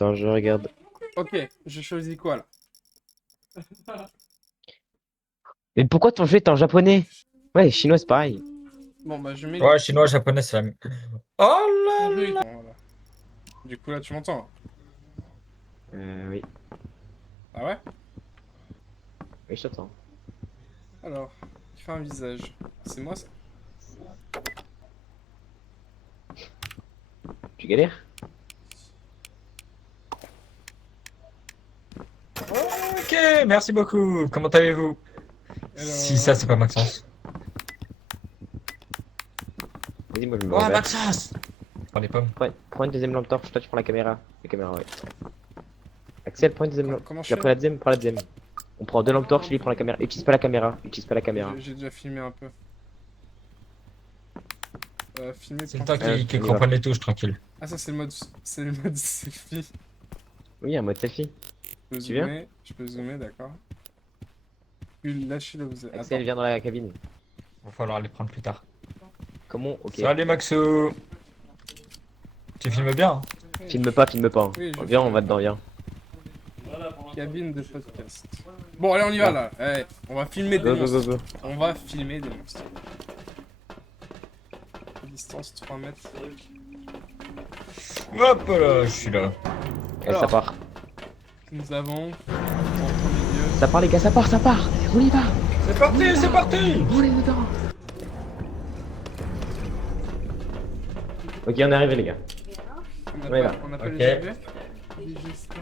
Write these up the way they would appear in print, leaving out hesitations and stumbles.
Attends, je regarde. Ok, je choisis quoi là? Mais pourquoi ton jeu est en japonais? Ouais, chinois, c'est pareil. Bon bah je mets Ouais, chinois, japonais, c'est la même. Oh ton là jeu. là! Voilà. Du coup là tu m'entends? Oui. Ah ouais? Oui, je t'entends. Alors, il fait un visage. C'est moi ça? Tu galères? Ok, merci beaucoup. Comment allez-vous? Si ça, Alors, c'est pas Maxence. Vas-y, moi je me Oh, revers. Maxence! Je prends les pommes. Prends une deuxième lampe torche, toi tu prends la caméra. La caméra, ouais. Axel, prends une deuxième lampe. comment je Tu as fais pris là? la deuxième? Prends la deuxième. On prend deux lampes torches, lui prend la caméra. Utilise pas la caméra. Utilise pas la caméra. J'ai déjà filmé un peu. Filmer C'est le point temps fiche. qui On y va. comprenne les touches, tranquille. Ah ça c'est le mode selfie. Oui, un mode selfie. Tu viens? Je peux zoomer, d'accord. Puis lâcher là vous êtes. Axel, Attends. viens dans la cabine. Va falloir les prendre plus tard. Comment? Ok. Salut Maxou! Tu filmes bien, hein? Filme pas, filme pas. Oui, je Viens, on filme va pas. dedans, viens. Cabine de podcast. Bon allez on y va là. Eh, on va filmer des Go, go, go, monstres. go. On va filmer des monstres. Distance 3 mètres. Hop là, je suis là. Allez, ça Alors. part. Nous avons en premier lieu. Ça part, les gars, ça part, ça part. On y va. C'est parti, c'est parti! On est dedans. Ok, on est arrivé, les gars. Ouais, là. On a pas Ok. les GV.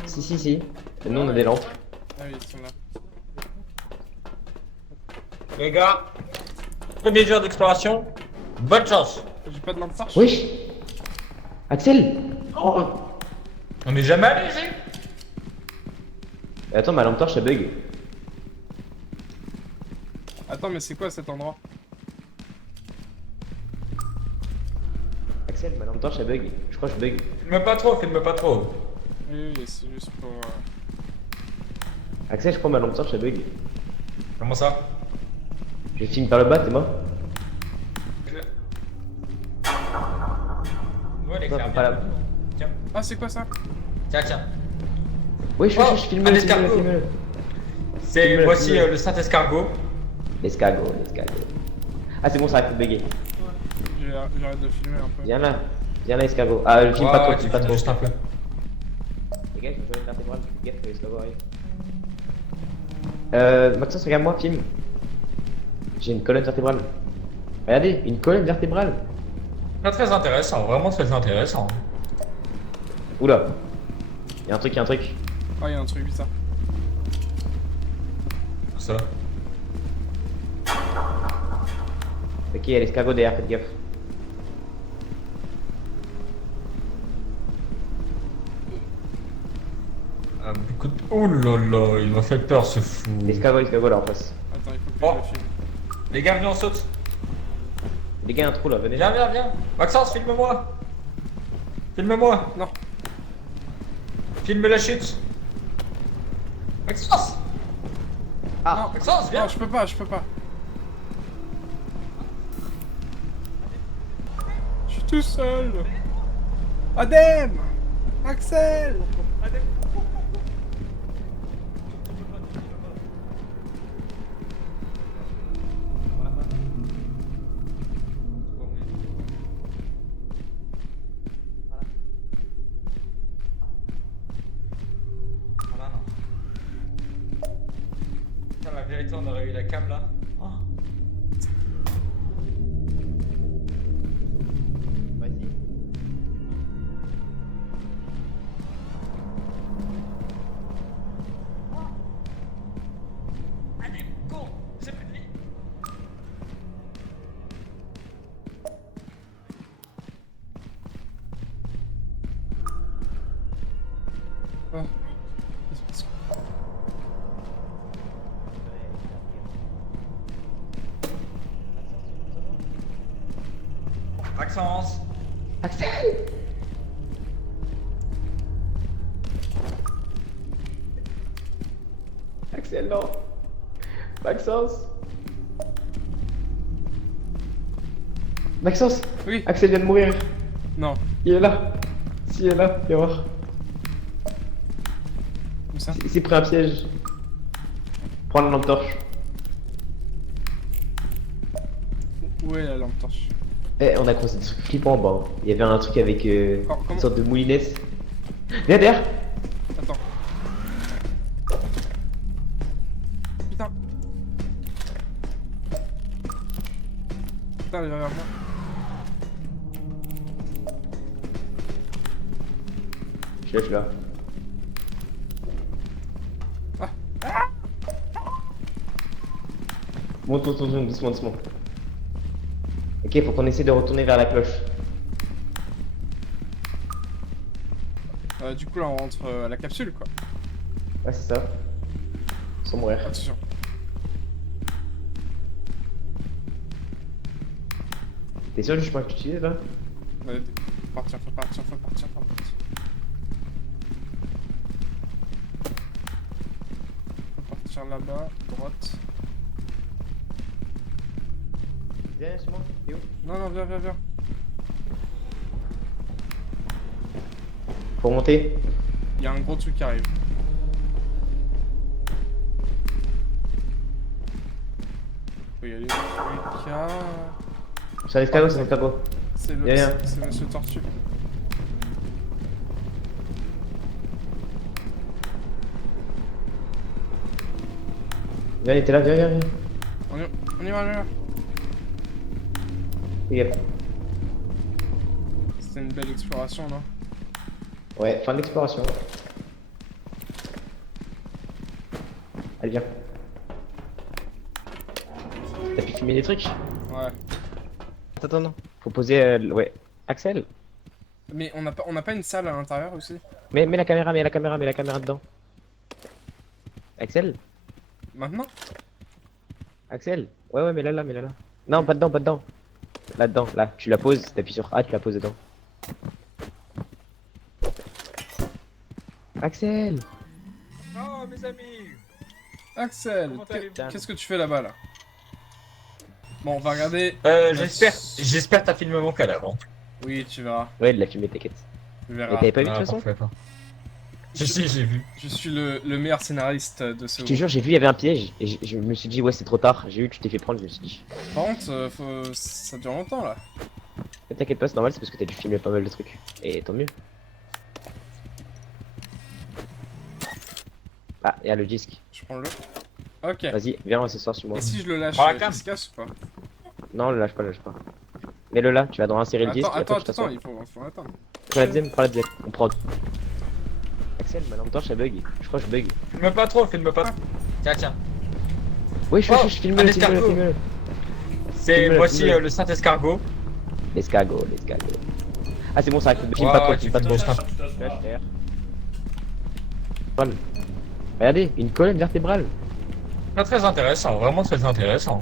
Si, si, si. Et nous, on a des lampes. Ah oui, ils sont là. Les gars, premier jour d'exploration, bonne chance! J'ai pas de lampe torche. Wesh. Axel. On est jamais allé ici? Attends, ma lampe torche, elle bug. Attends, mais c'est quoi cet endroit? Axel, ma lampe torche, elle bug. Je crois que je bug. Filme pas trop, filme pas trop. Oui, oui, c'est juste pour. Axel, je crois que ma lampe torche, elle bug. Comment ça? Je filme par le bas, t'es mort. Ouais, elle Non, éclaire faut pas bien. la- Tiens, Ah, c'est quoi ça? tiens. Wesh, Oh, wesh, filme-le, un filme-le, escargot. filme-le. C'est Filme-le, voici filme-le. le Saint-Escargot. L'escargot, l'escargot. Ah, c'est bon, ça arrête de bugger. J'arrête de filmer un peu. Viens là. Viens là, escargot. Ah, je filme pas trop, tu filme pas trop. juste un peu. Les gars, je peux une vertébrale. Gaffe que l'escargot arrive. Maxence, regarde-moi, filme. J'ai une colonne vertébrale. Regardez, une colonne vertébrale. Pas très intéressant, vraiment très intéressant. Oula. Y'a un truc, y'a un truc. Ah, il y a un truc bizarre. Ça. Ok, y'a l'escargot derrière, faites gaffe. Ah, écoute, oh là là, il m'a fait peur ce fou. L'escargot là en face. Attends, il faut que Oh. je le filme. Les gars, venez, on saute. Les gars, y'a un trou là, venez. Viens. Maxence, filme-moi. Filme-moi. Non. Filme la chute. Maxence. Ah, Maxence, viens. Non, je peux pas, je peux pas. Je suis tout seul. Adem! Axel! Voilà, non. Putain, la vérité, on aurait eu la cam là. Oh. vas-y. Allez, con, j'ai plus de vie. Ah. Il se passe quoi? Maxence. Axel! Axel, non! Maxence! Maxence! Oui. Axel vient de mourir! Non. Il est là! Si, il est là, viens voir. ça? C'est pris un piège. Prends la lampe torche. Où est la lampe torche? Eh, on a croisé des trucs flippants en bas. Il y avait un truc avec Comment une sorte de moulinette. Viens derrière. Attends. Putain. Putain, il va vers moi. Je suis là. Monte, monte, monte, doucement, doucement. Ok, faut qu'on essaie de retourner vers la cloche. Du coup, là, on rentre à la capsule, quoi. Ouais, c'est ça. Sans mourir. Attention. T'es sûr du chemin que tu utilises là? Faut partir, faut partir, faut partir, faut partir. Faut partir là-bas, droite. Viens chez moi, t'es où? Non, non, viens, viens, viens. Faut monter. Il y a un gros truc qui arrive. Faut y aller. Lucas. C'est un escargot, c'est un escargot. C'est le. Viens, viens. C'est Monsieur Tortue. Viens, il était là, viens, viens, viens. On y va, on y va. Fais gaffe. C'était une belle exploration, non? Ouais, fin de l'exploration. Allez, viens. T'as pu filmer des trucs? Ouais. Attends, non. Faut poser. Ouais. Axel? Mais on n'a pas une salle à l'intérieur aussi? Mets la caméra, mets la caméra, mets la caméra dedans. Axel? Maintenant? Axel? Ouais, ouais, mais là, mais là. Non, pas dedans, pas dedans. Là dedans, là. Tu la poses, t'appuies sur A, tu la poses dedans. Axel! Oh, mes amis! Axel, Comment allez-vous? qu'est-ce que tu fais là-bas là? Bon, on va regarder. J'espère que t'as filmé mon cadavre. Oui, tu verras. Ouais, il l'a filmé, t'inquiète. Tu Mais verras. t'avais pas vu de Ah, toute façon? parfait, pas. Si, j'ai vu. Je suis le meilleur scénariste de ce Je te jure, j'ai vu, il y avait un piège. Et je me suis dit, ouais, c'est trop tard. J'ai vu que tu t'es fait prendre, je me suis dit. Par contre, ça dure longtemps là. Mais t'inquiète pas, c'est normal, c'est parce que t'as dû filmer pas mal de trucs. Et tant mieux. Ah, il y a le disque. Je prends le. Ok. Vas-y, viens, on s'asseoir sur moi. Et si je le lâche, Prends la il cam. se casse ou pas? Non, le lâche pas, lâche pas. Mets-le là, tu vas devoir insérer le disque. Attends, et après, attends, tu t'assois. attends, il faut attendre. Prends la deuxième, prends la deuxième. On prend. Axel, ma lampe torche, elle bug. Je crois que je bug. Filme pas trop, filme pas trop. Tiens, tiens. Oui, je Oh, filme un le, escargot. filme-le. C'est Filme-le, voici filme-le. le Saint-Escargot. L'escargot, l'escargot. Ah, c'est bon, ça filme Ouais, pas trop, tu filme pas filmes trop. pas. Lâche terre. Voilà. Regardez, une colonne vertébrale. Pas très intéressant, vraiment très intéressant.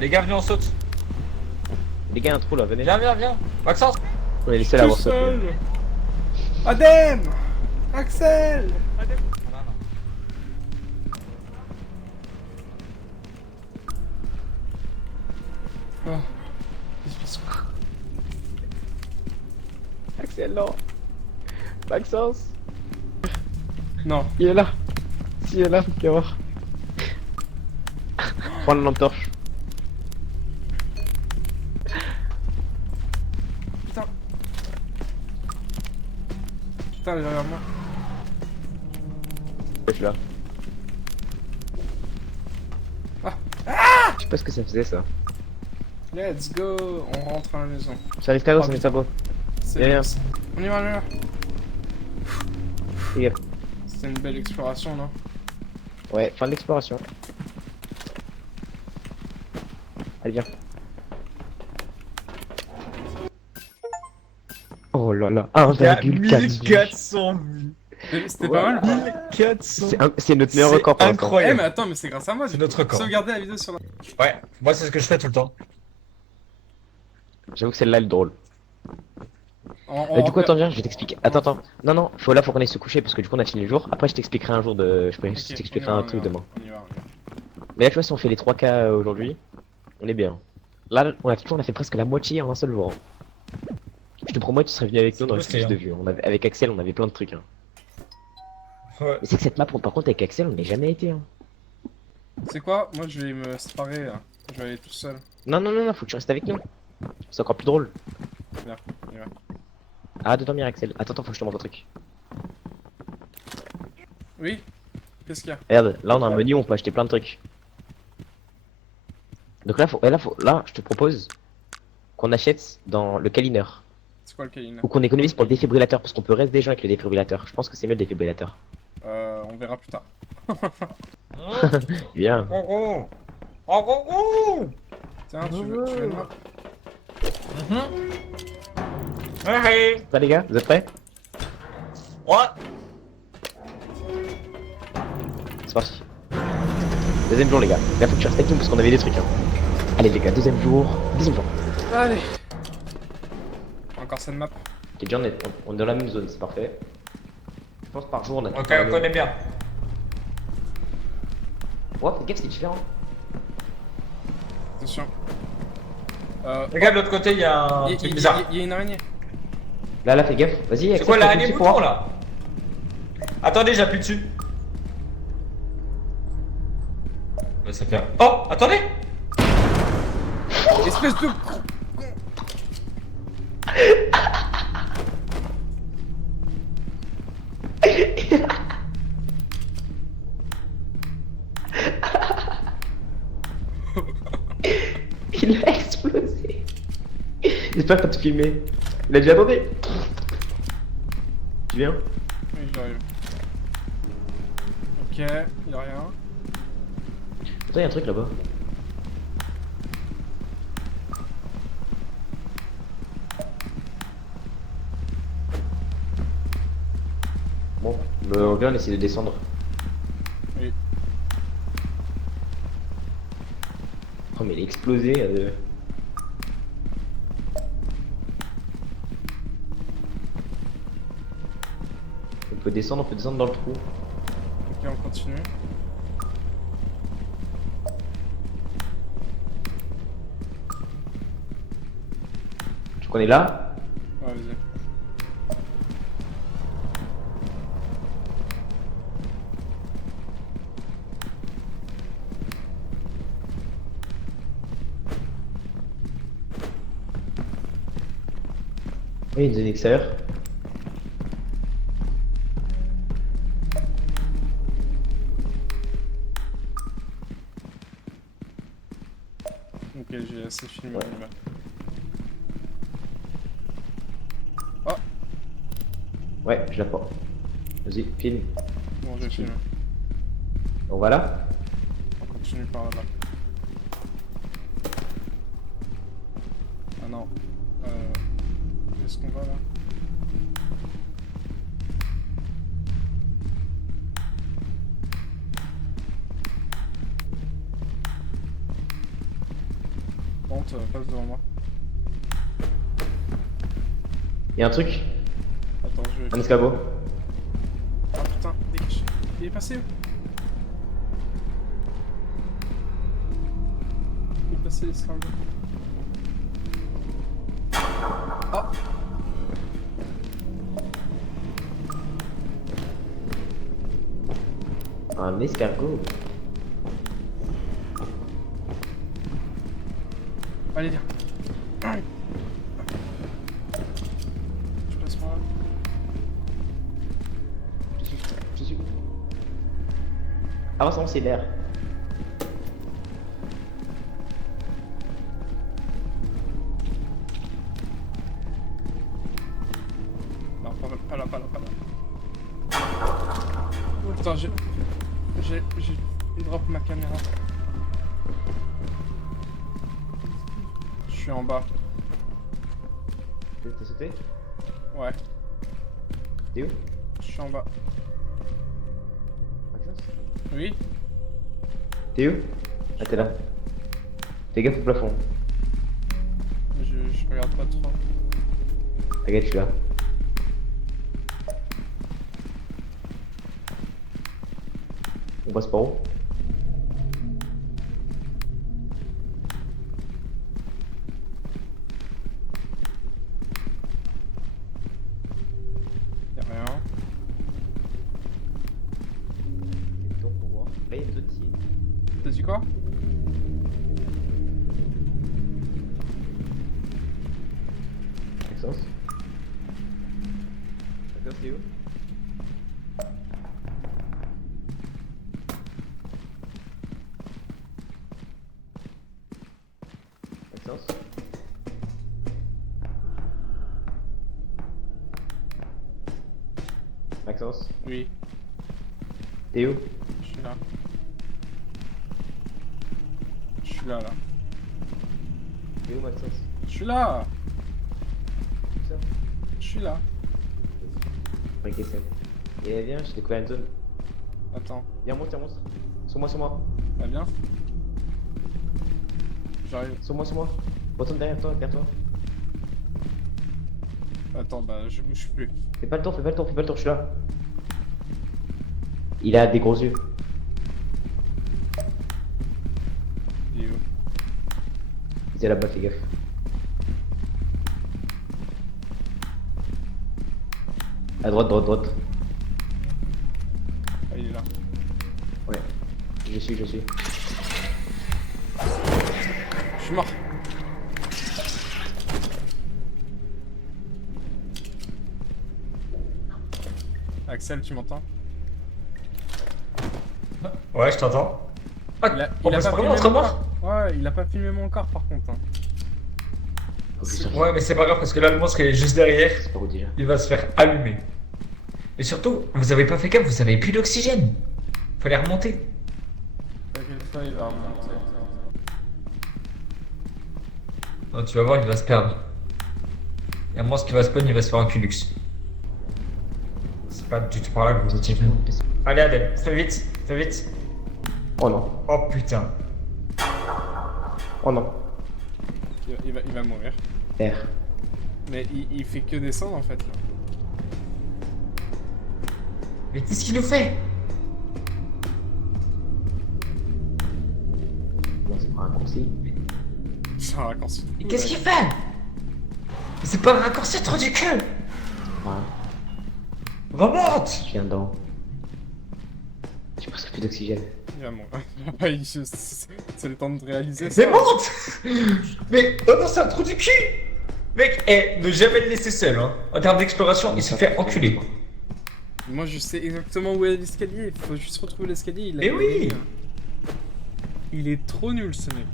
Les gars, venez, on saute. Les gars, un trou là, venez. Viens, viens, viens. Maxence. On est les seuls à avoir sauté. Adem! Axel! Oh. Qu'est-ce qui se passe? Axel, non. Maxence. Non. Il est là. Si, il est là, viens voir. Prends la lampe torche. Putain. Putain, il est derrière moi. Je suis là. Ah. Je sais pas ce que ça faisait ça. Let's go! On rentre à la maison. C'est un escargot, Oh, c'est un putain. escargot. C'est Viens, viens. On y va, on y va. Fais gaffe. C'était une belle exploration, non? Ouais, fin de l'exploration. Allez, viens. Oh là là, 1,4 1400 vues. C'était pas mal ou pas? 1400. C'est notre meilleur record pour l'instant. Eh, Incroyable. mais attends, mais c'est grâce à moi. C'est notre record. Sauvegardez la vidéo sur la. Ouais, moi c'est ce que je fais tout le temps. J'avoue que celle-là, elle est drôle. On Du coup, attends, viens, je vais t'expliquer. Attends. Non, faut qu'on aille se coucher parce que du coup, on a fini le jour. Après, je t'expliquerai un jour de. Je t'expliquerai un truc demain. On y va. Mais là, tu vois, si on fait les 3 cas aujourd'hui, on est bien. Là, on a fait presque la moitié en un seul jour. Je te promets, tu serais venu avec nous dans le boosté, plus de vues. Avec Axel, on avait plein de trucs. Hein. Ouais. Mais c'est que cette map, par contre, avec Axel, on n'est jamais été. Hein. C'est quoi? Moi, je vais me séparer, là. Je vais aller tout seul. Non, non, non, non, faut que tu restes avec nous. C'est encore plus drôle. Viens, on y va. Arrête de dormir, Axel. Attends, attends, faut que je te montre un truc. Oui? Qu'est-ce qu'il y a? Regarde, là, on a un menu où on peut acheter plein de trucs. Donc là, là, je te propose qu'on achète dans le câlineur. C'est quoi le câlin? Ou qu'on économise pour le défibrillateur, parce qu'on peut rester des gens avec le défibrillateur. Je pense que c'est mieux le défibrillateur. On verra plus tard. Bien. Oh gros. Oh gros gros. Tiens, tu veux une map? Hey. Ça les gars, vous êtes prêts? Ouais. C'est parti. Deuxième jour les gars. Là faut que tu restes avec nous parce qu'on avait des trucs. Hein. Allez les gars, deuxième jour. Deuxième jour. Allez! Encore cette map. Ok, déjà on est dans la même zone, c'est parfait. Je pense par jour on a tout Ok, par on connaît bien. Ouais, fais gaffe, c'est différent. Attention. Regarde de l'autre côté, il y a un Il truc bizarre. y a une araignée. Là, fais gaffe. Vas-y, C'est quoi l'araignée bouton là? Attendez, j'appuie dessus. Bah, ça fait un... Oh, attendez. Espèce de con. Il a explosé. J'espère que t'as tout filmé. Il a dit attendez. Tu viens? Oui, j'arrive. Ok, y'a rien. Attends, y'a un truc là-bas. Bon, on vient, on essaie de descendre. Oui. Oh, mais il a explosé. On peut descendre dans le trou. Ok, on continue. Tu connais là? Ouais, vas-y. Oui, une zone extérieure. Ok, j'ai assez filmé. Ouais. On y va. Oh! Ouais, je la prends. Vas-y, filme. Bon, j'ai filmé. Bon, voilà. On continue par là-bas. Ah non. Où est-ce qu'on va là? Pente, passe devant moi. Y'a un truc. Attends, je vais. Un escabeau. Ah putain, dégage. Il est passé où? Il est passé l'escargot. Oh! Un escargot. Allez, viens. Je passe par là. Je suis. Avance, c'est l'air. Non, pas là, pas là, pas là. Oh putain, j'ai drop ma caméra. Je suis en bas. T'as sauté? Ouais, T'es où? je suis en bas. Oui? T'es où? Ah, t'es là. Fais gaffe au plafond. Je regarde pas trop. T'inquiète, je suis là. On passe par où? Y'a rien. Là, il y a d'autres ici. T'as dit quoi? Maxence. Maxence, t'es où? Maxence. Maxence, Oui, t'es où? je suis là. Je suis là, là. T'es où Maxence? Je suis là. Où ça? Je suis là. Ok, c'est bon. Et viens, j'ai découvert une zone. Attends, Viens, monte, sur moi, sur moi. va bien? J'arrive. Sur moi, sur moi. Retourne derrière toi, Attends, bah je bouge plus. Fais pas le tour, je suis là. Il a des gros yeux. Il est où? Il est là-bas, fais gaffe. À droite. Ah, il est là. Ouais. Je suis. Je suis mort. Axel, tu m'entends? Ouais, je t'entends. Ah, Il a on pas passe par là, filmé on se mon remarque. corps. Ouais, il a pas filmé mon corps par contre. Hein. Ouais, mais c'est pas grave parce que là, le monstre il est juste derrière. C'est par où déjà? Il va se faire allumer. Et surtout, vous avez pas fait gaffe, vous avez plus d'oxygène. Fallait remonter. T'inquiète pas, il va remonter. Non, tu vas voir, il va se perdre. Il y a un monstre qui va spawn, il va se faire un culux. C'est pas du tout par là que vous étiez venu. Allez, Adèle, fais vite. Oh non. Oh putain. Oh non. Il va mourir. R. Mais il fait que descendre en fait là. Mais qu'est-ce qu'il nous fait? Non, c'est pas un raccourci. C'est un raccourci. Mais qu'est-ce qu'il fait? Mais c'est pas un raccourci, trop du cul. Ah, Remonte. je viens d'en. J'ai presque plus d'oxygène. Il va mourir. C'est le temps de réaliser ça. Mais monte. Mais oh non, c'est un trou du cul. Mec, ne jamais le laisser seul, hein. En termes d'exploration, il se fait enculer. Moi je sais exactement où est l'escalier. Il faut juste retrouver l'escalier. Il a Mais oui. Il est trop nul ce mec.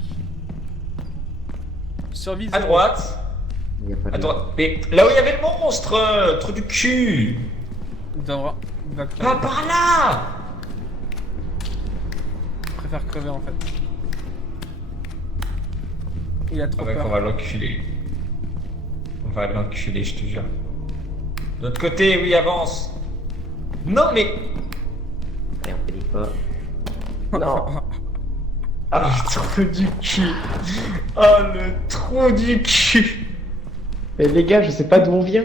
Survie À zéro. droite. Il y a pas de. À droite. Mais là où il y avait le monstre, trou du cul. Il devra. Il va Pas crever. par là. Il préfère crever en fait. Il a trop Ah mec, peur. on va l'enculer. On va l'enculer, je te jure. De l'autre côté, oui, avance. Non mais. Allez, on panique pas. Non. Ah, le trou du cul. Ah, le trou du cul. Mais les gars, je sais pas d'où on vient.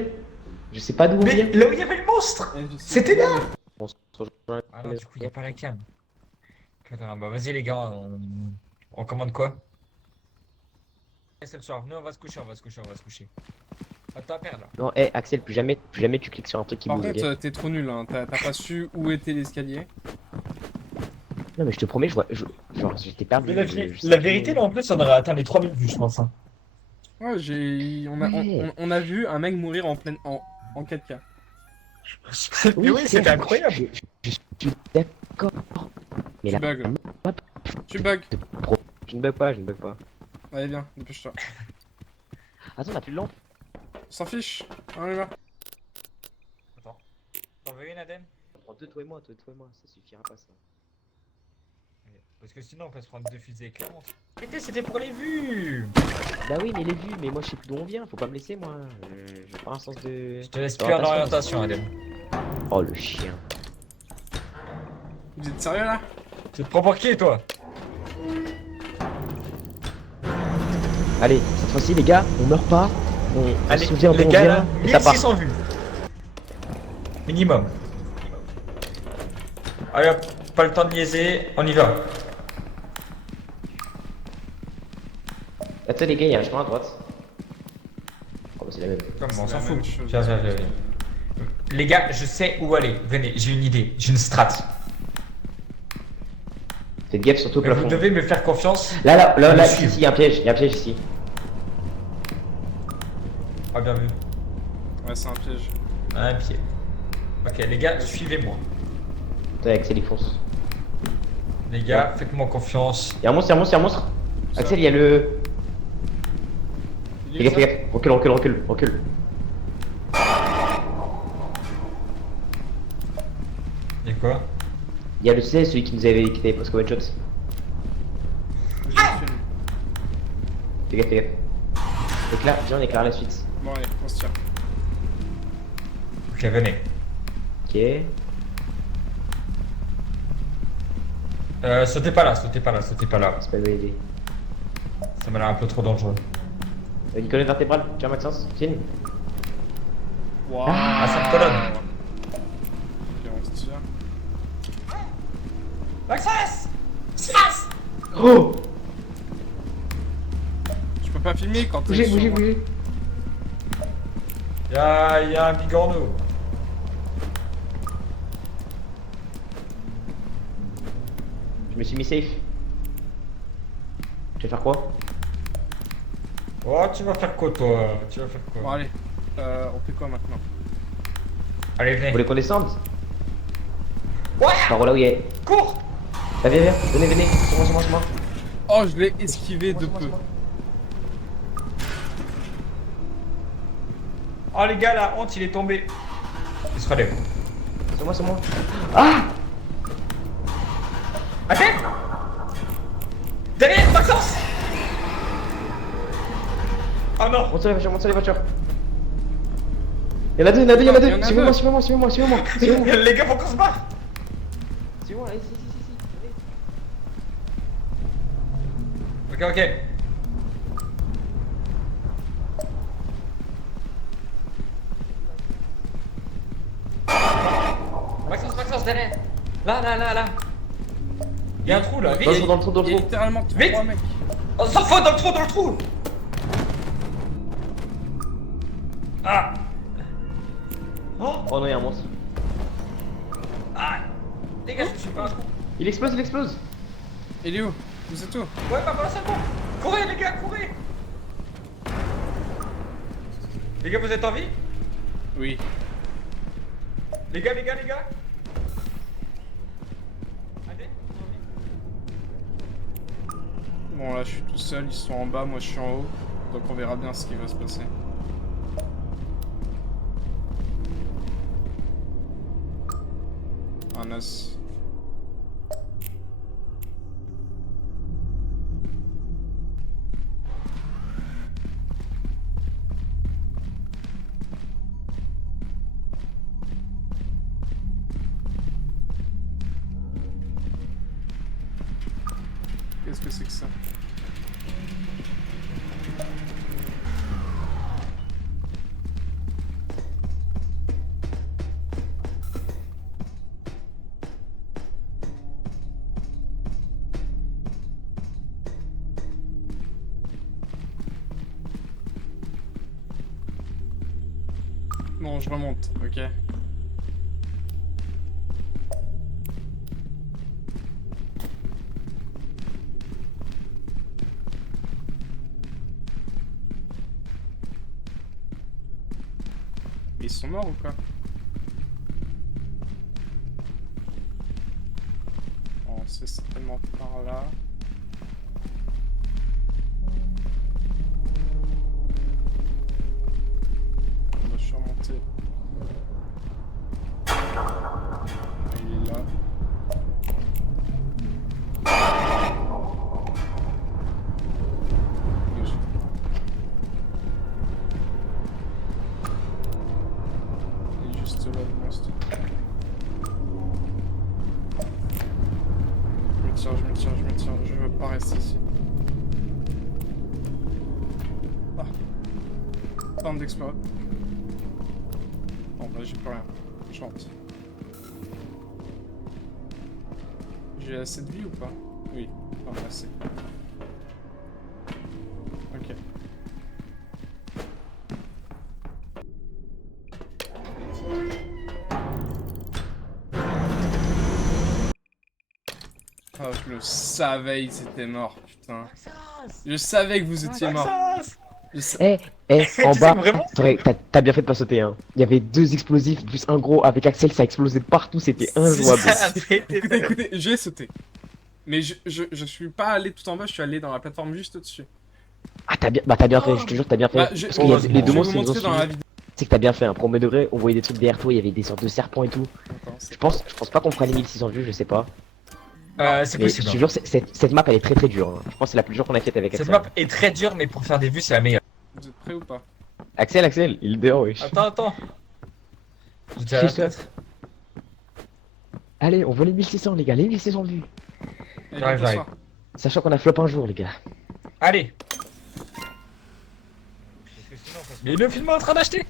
Mais là où il y avait le monstre. Eh, je sais. C'était là. On se rejoint. Ah non, du coup, il n'y a pas la cam. Putain, bah vas-y les gars, on commande quoi? C'est le soir, venez, on va se coucher. Pas de temps à perdre là. Non, Axel, plus jamais tu cliques sur un truc qui Par bouge. ok contre, t'es trop nul. Hein. T'as pas su où était l'escalier. Non, mais je te promets, genre, j'étais perdu. La vérité, là en plus, on aurait atteint les 3000 vues, je pense. Hein. Ouais, on a vu un mec mourir en 4K. Mais oui, c'était incroyable. Je suis d'accord. Mais Tu là, bugs. Tu bugs. je ne bug pas. Allez, viens, dépêche-toi. Attends, on a plus de lampe. On s'en fiche. On y va. Attends. T'en veux une, Aden? On prend deux, toi et moi, ça suffira pas ça. Parce que sinon, on peut se prendre deux fusées éclairantes. Arrêtez, c'était pour les vues. Bah oui, mais les vues, mais moi je sais plus d'où on vient, faut pas me laisser moi. J'ai pas un sens de. Je te laisse plus en orientation, Aden. Oh le chien. Vous êtes sérieux là? Tu te prends pour qui, toi? Allez, cette fois-ci les gars, on meurt pas. On Allez, se souvient d'où les on gars, vient là, et ça part. 1600 vues. Minimum. Allez hop, pas le temps de niaiser, on y va. Attends les gars, il y a un chemin à droite. Oh bah c'est la même. Comme on C'est s'en la même fout. chose. Viens. Les gars, je sais où aller. Venez, j'ai une idée, j'ai une strat. Faites gaffe surtout au Mais vous plafond. devez me faire confiance. Là, Me ici, suivre. il y a un piège, il y a un piège ici. Ah, bien vu. Ouais, c'est un piège. Un pied. Ok, les gars, suivez-moi. T'es avec Axel, il fonce. Les gars, faites-moi confiance. Il y a un monstre, il y a un monstre, il y a un monstre. Ça. Axel, il y a le. Il Fais est gaffe, où, fais ça? gaffe. Recule, recule, recule, recule. Et quoi? Il y a le C, celui qui nous avait quitté presque one shot. Je le filme. Fais gaffe, fais gaffe. Éclaire, viens, on éclaire la suite. Bon, allez, on se tire. Ok, venez. Ok. Sautez pas là, sautez pas là, sautez pas là. C'est pas une bonne idée. Ça m'a l'air un peu trop dangereux. Une colonne vertébrale, tiens Maxence, tiens. Waouh. Ah, cette colonne. Ok, on se tire. Maxence! Oh! Je peux pas filmer quand t'es Bougez, sur bougez, moi. bougez. Y'a un bigorneau. Je me suis mis safe. Tu vas faire quoi? Oh, tu vas faire quoi toi? Tu vas faire Bon, quoi? allez. On fait quoi maintenant? Allez, Vous venez. voulez qu'on descende? Ouais! Par là où il est. Cours! Viens, viens, viens. Venez, venez. C'est moi, c'est moi. Oh, je l'ai esquivé de peu. Oh les gars, la honte, il est tombé. Il se relève. C'est moi, c'est moi. Ah! Attends! Derrière, Maxence! Oh non! Monte sur les voitures, monte sur les voitures. Il y en a deux, il y en a deux, il y en a Il y en deux. a Suivez-moi, deux. suivez-moi, suivez-moi, suivez-moi. Suivez-moi. Les gars, faut qu'on se barre! Suivez-moi, là, ici, ici, ici. Ok, ok. Maxence, derrière! Là! Il y a un trou là, Dans le vite! trou, dans le trou, dans Il y le a trou. littéralement Vite. 3 mecs. On s'en fout dans le trou! Ah! Oh! Oh non, il y a un monstre. Ah! Les gars, je suis pas un trou. Il explose, il explose. Il est où? Vous êtes où? Ouais, bah voilà, c'est bon! Courez les gars, courez! Les gars, vous êtes en vie? Oui. Les gars! Allez! Bon, là, je suis tout seul. Ils sont en bas, moi, je suis en haut. Donc, on verra bien ce qui va se passer. Un os. Qu'est-ce que c'est que ça? Bon, je remonte, ok. Ils sont morts ou quoi? Bon, c'est certainement par là. On va surmonter. Il est là. Bouge. Il est juste là, le monstre. Je me tire, je veux pas rester ici. Ah. Tente d'explorer. Bon, bah j'ai plus rien. Je rentre. J'ai assez de vie ou pas? Oui, pas assez. Ok. Ah, je le savais, ils étaient morts, putain. Je savais que vous étiez morts. Je sa- En Tu sais bas, vraiment t'as bien fait de pas sauter, hein. Il y avait 2 explosifs, plus un gros avec Axel, ça explosait de partout, c'était injouable. Écoutez, écoutez, j'ai sauté. Mais je suis pas allé tout en bas, je suis allé dans la plateforme juste au-dessus. Ah, t'as bien fait, je te jure, t'as bien fait. Bah, Parce qu'il y a les deux je vais monstres vous qui nous ont montrer dans la suivis. vidéo. C'est que t'as bien fait, hein. Premier degré, on voyait des trucs derrière toi, il y avait des sortes de serpents et tout. Attends, c'est- Je pense pas qu'on fera les 1600 vues, je sais pas. C'est Mais je possible. te jure, cette map elle est très dure. Hein. Je pense que c'est la plus dure qu'on a faite avec Cette Axel. map est très dure, mais pour faire des vues, c'est la meilleure. Vous êtes prêts ou pas? Axel, il est dehors, wesh. Attends. J'étais à Fais la ça. fenêtre. Allez, on voit les 1600, les gars, les 1600 vues. Allez, J'arrive, bonsoir. j'arrive. Sachant qu'on a flop un jour, les gars. Allez. Mais le film est en train d'acheter.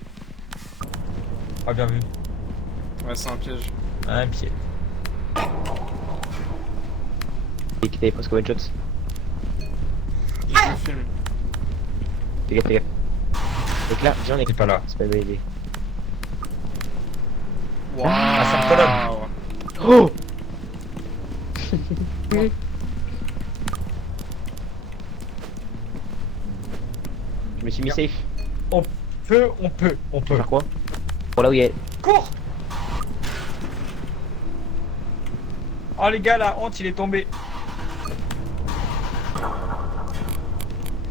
Ah, bien vu. Ouais, c'est un piège. Un pied. Et qui t'avait presque one shot. Je le filme. Fais gaffe. Donc là, viens, les T'es pas là. c'est pas une bonne idée. Waouh. ça me Oh Je me suis mis safe. On peut. On peut faire quoi? Bon, là où il y a. Cours. Oh les gars, la honte, il est tombé.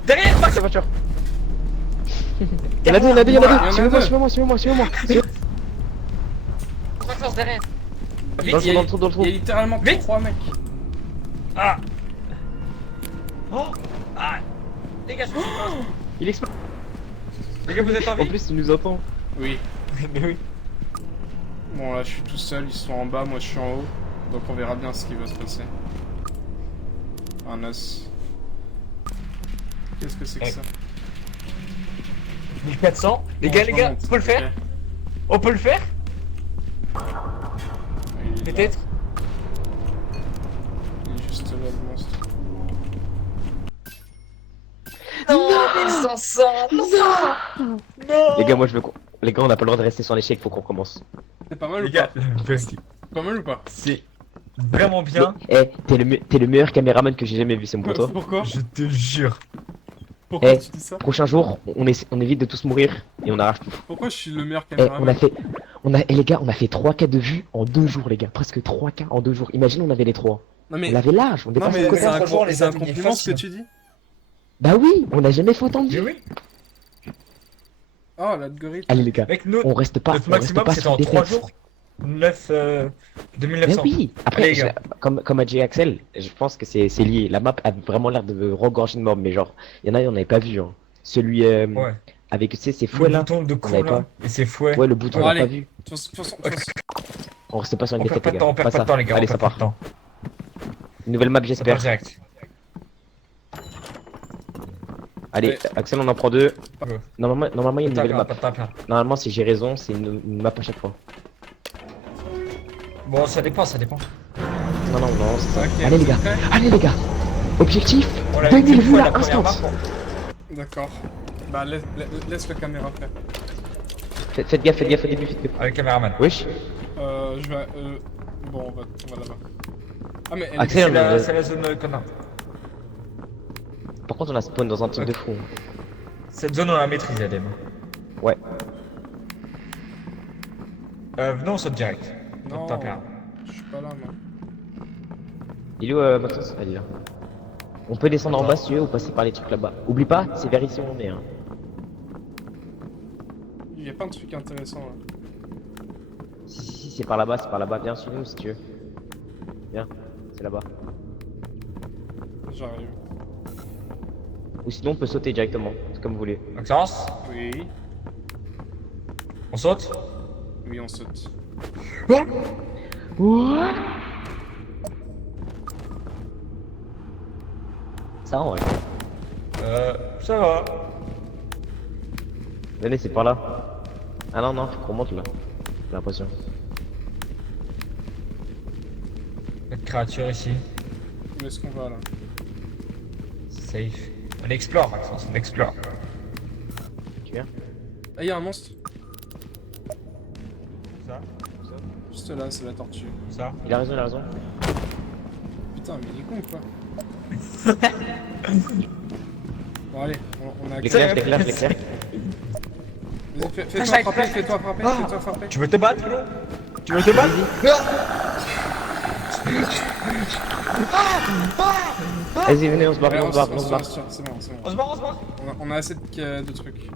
Derrière, Max. La voiture. Il y en a deux. Il y en a Suivez-moi. Maxence, derrière. Dans le trou. Il y a littéralement Vite. 3 mecs. Ah. Oh. Ah. Les gars, je me suis pas. Il explose. Les gars, vous êtes en En vie? plus, il nous entend. Oui. Mais oui. Bon, là, je suis tout seul. Ils sont en bas, moi, je suis en haut. Donc, on verra bien ce qui va se passer. Un os. Qu'est-ce que c'est que ça? 1400. Les gars, Franchement, on peut le faire? ok. On peut le faire? Il est là. Peut-être? Il est juste là, le monstre. Non, 1500. Non. Les gars, moi je veux qu'on. Les gars, on a pas le droit de rester sur l'échec, faut qu'on recommence. C'est pas mal Les ou gars, pas? Pas mal ou pas? c'est vraiment bien. T'es le meilleur caméraman que j'ai jamais vu, c'est bon pour toi. Pourquoi? Je te jure. Pourquoi Eh. tu dis ça? Prochain jour, on évite de tous mourir et on arrache tout. Pourquoi je suis le meilleur Eh, caméraman? les gars, on a fait 3K de vues en 2 jours, les gars. Presque 3K en 2 jours. Imagine, on avait les 3. Non On mais, avait l'âge, on non dépasse mais le c'est quota. un, Franchement, les c'est un amis, compliment ce que facile. tu dis? Bah oui, on a jamais fait autant de Mais vues. oui. Oh, l'algorithme. Allez, les gars, Mec, on reste pas, notre on reste maximum pas c'était sur en des 3 défaites. jours. 2900. Mais oui, après, Allez, les gars. comme a dit Axel, je pense que c'est lié. La map a vraiment l'air de regorger de mobs, mais genre, il y en a, on n'avait pas vu. Hein. Celui Ouais. avec, tu sais, ces fouets Le là. bouton de on coup avait là. pas. Et c'est fouet. Ouais, le bouton, Bon, on l'a allez. pas vu. De toute façon, On reste pas sur une On perd défaite, pas les de temps, gars. on perd pas de ça. temps, les gars. Allez, on ça perd pas part. de temps. Une nouvelle map, Ça part j'espère. direct. Allez, Ouais. Axel, on en prend 2. Ouais. Normalement, il y a une nouvelle map. Tape là. Normalement, si j'ai raison, c'est une map à chaque fois. Bon, ça dépend. Non, c'est ça. Ok, Allez, les gars. prêt? Allez, les gars. Objectif On l'a vu 2000 une vues fois là, la première instant. map. D'accord. Bah, laisse la caméra faire. Faites gaffe au début, faites gaffe. Avec caméraman. Wesh. Je vais. Bon, on va là-bas. Ah, mais elle Axel, C'est la zone connard. Par contre, on a spawn dans un truc de fou. Cette zone on la maîtrise, Adem. Ouais. Venez, on saute direct. Non, Tape là. je suis pas là, moi. Il est où, Maxence? Elle est là. On peut descendre en bas si tu veux ou passer par les trucs là-bas. Oublie pas, c'est vers ici où on est. Hein. Il y a pas de truc intéressant là. Si, c'est par là-bas, Viens sur nous si tu veux. Viens, c'est là-bas. J'arrive. Ou sinon, on peut sauter directement, c'est comme vous voulez. Maxence, Oui. on saute. Oui, on saute. Ça, ouais. Ça va. Venez, c'est par là. Ah non, faut qu'on monte là. J'ai l'impression. Cette créature ici. Où est-ce qu'on va là? Safe. On explore, Maxence, on explore. Tu viens? Ah, il y a un monstre. Ça, Juste là, c'est la tortue. ça. Il a raison. Putain, mais il est con quoi. Bon, allez, on a. L'éclair, l'éclair, l'éclair. Vas-y, fais-toi frapper, fais-toi frapper, fais-toi frapper. Tu veux te battre, gros? Tu veux te battre? Vas-y, venez, on se barre, Allez, on se barre, on on se barre. se tire, c'est bon, c'est bon. On se barre, on se barre. On a assez de trucs.